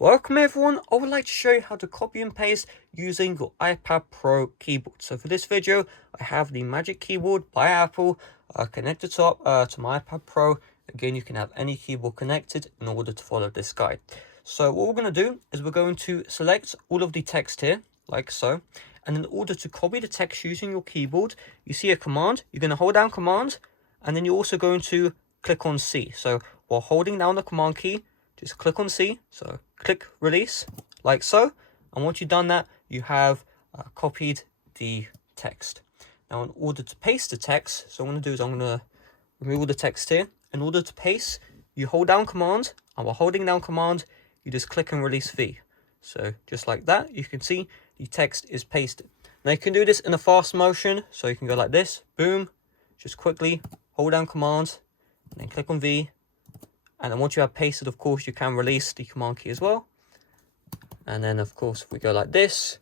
Welcome everyone, I would like to show you how to copy and paste using your iPad Pro keyboard. So for this video, I have the Magic Keyboard by Apple connected to my iPad Pro. Again, you can have any keyboard connected in order to follow this guide. So what we're going to do is we're going to select all of the text here, like so. And in order to copy the text using your keyboard, you see a command, you're going to hold down command, and then you're also going to click on C. So while holding down the command key, just click on C, so click release, like so. And once you've done that, you have copied the text. Now, in order to paste the text, so what I'm going to do is I'm going to remove all the text here. In order to paste, you hold down command, and while holding down command, you just click and release V. So just like that, you can see the text is pasted. Now you can do this in a fast motion, so you can go like this, boom, just quickly hold down command, and then click on V. And then once you have pasted, of course, you can release the command key as well. And then, of course, if we go like this,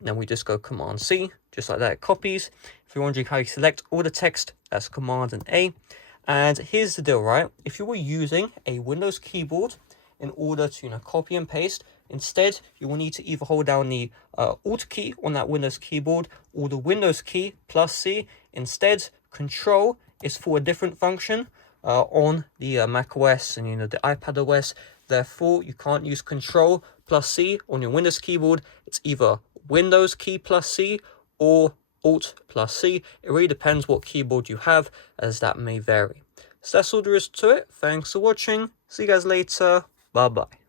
then we just go Command C, just like that, it copies. If you're wondering how you select all the text, that's Command and A. And here's the deal, right? If you were using a Windows keyboard in order to copy and paste, instead, you will need to either hold down the Alt key on that Windows keyboard or the Windows key plus C. Instead, Control is for a different function. On the Mac OS and the iPad OS. Therefore, you can't use Control plus C on your Windows keyboard. It's either Windows key plus C or Alt plus C. It really depends what keyboard you have, as that may vary. So that's all there is to it. Thanks for watching. See you guys later. Bye bye.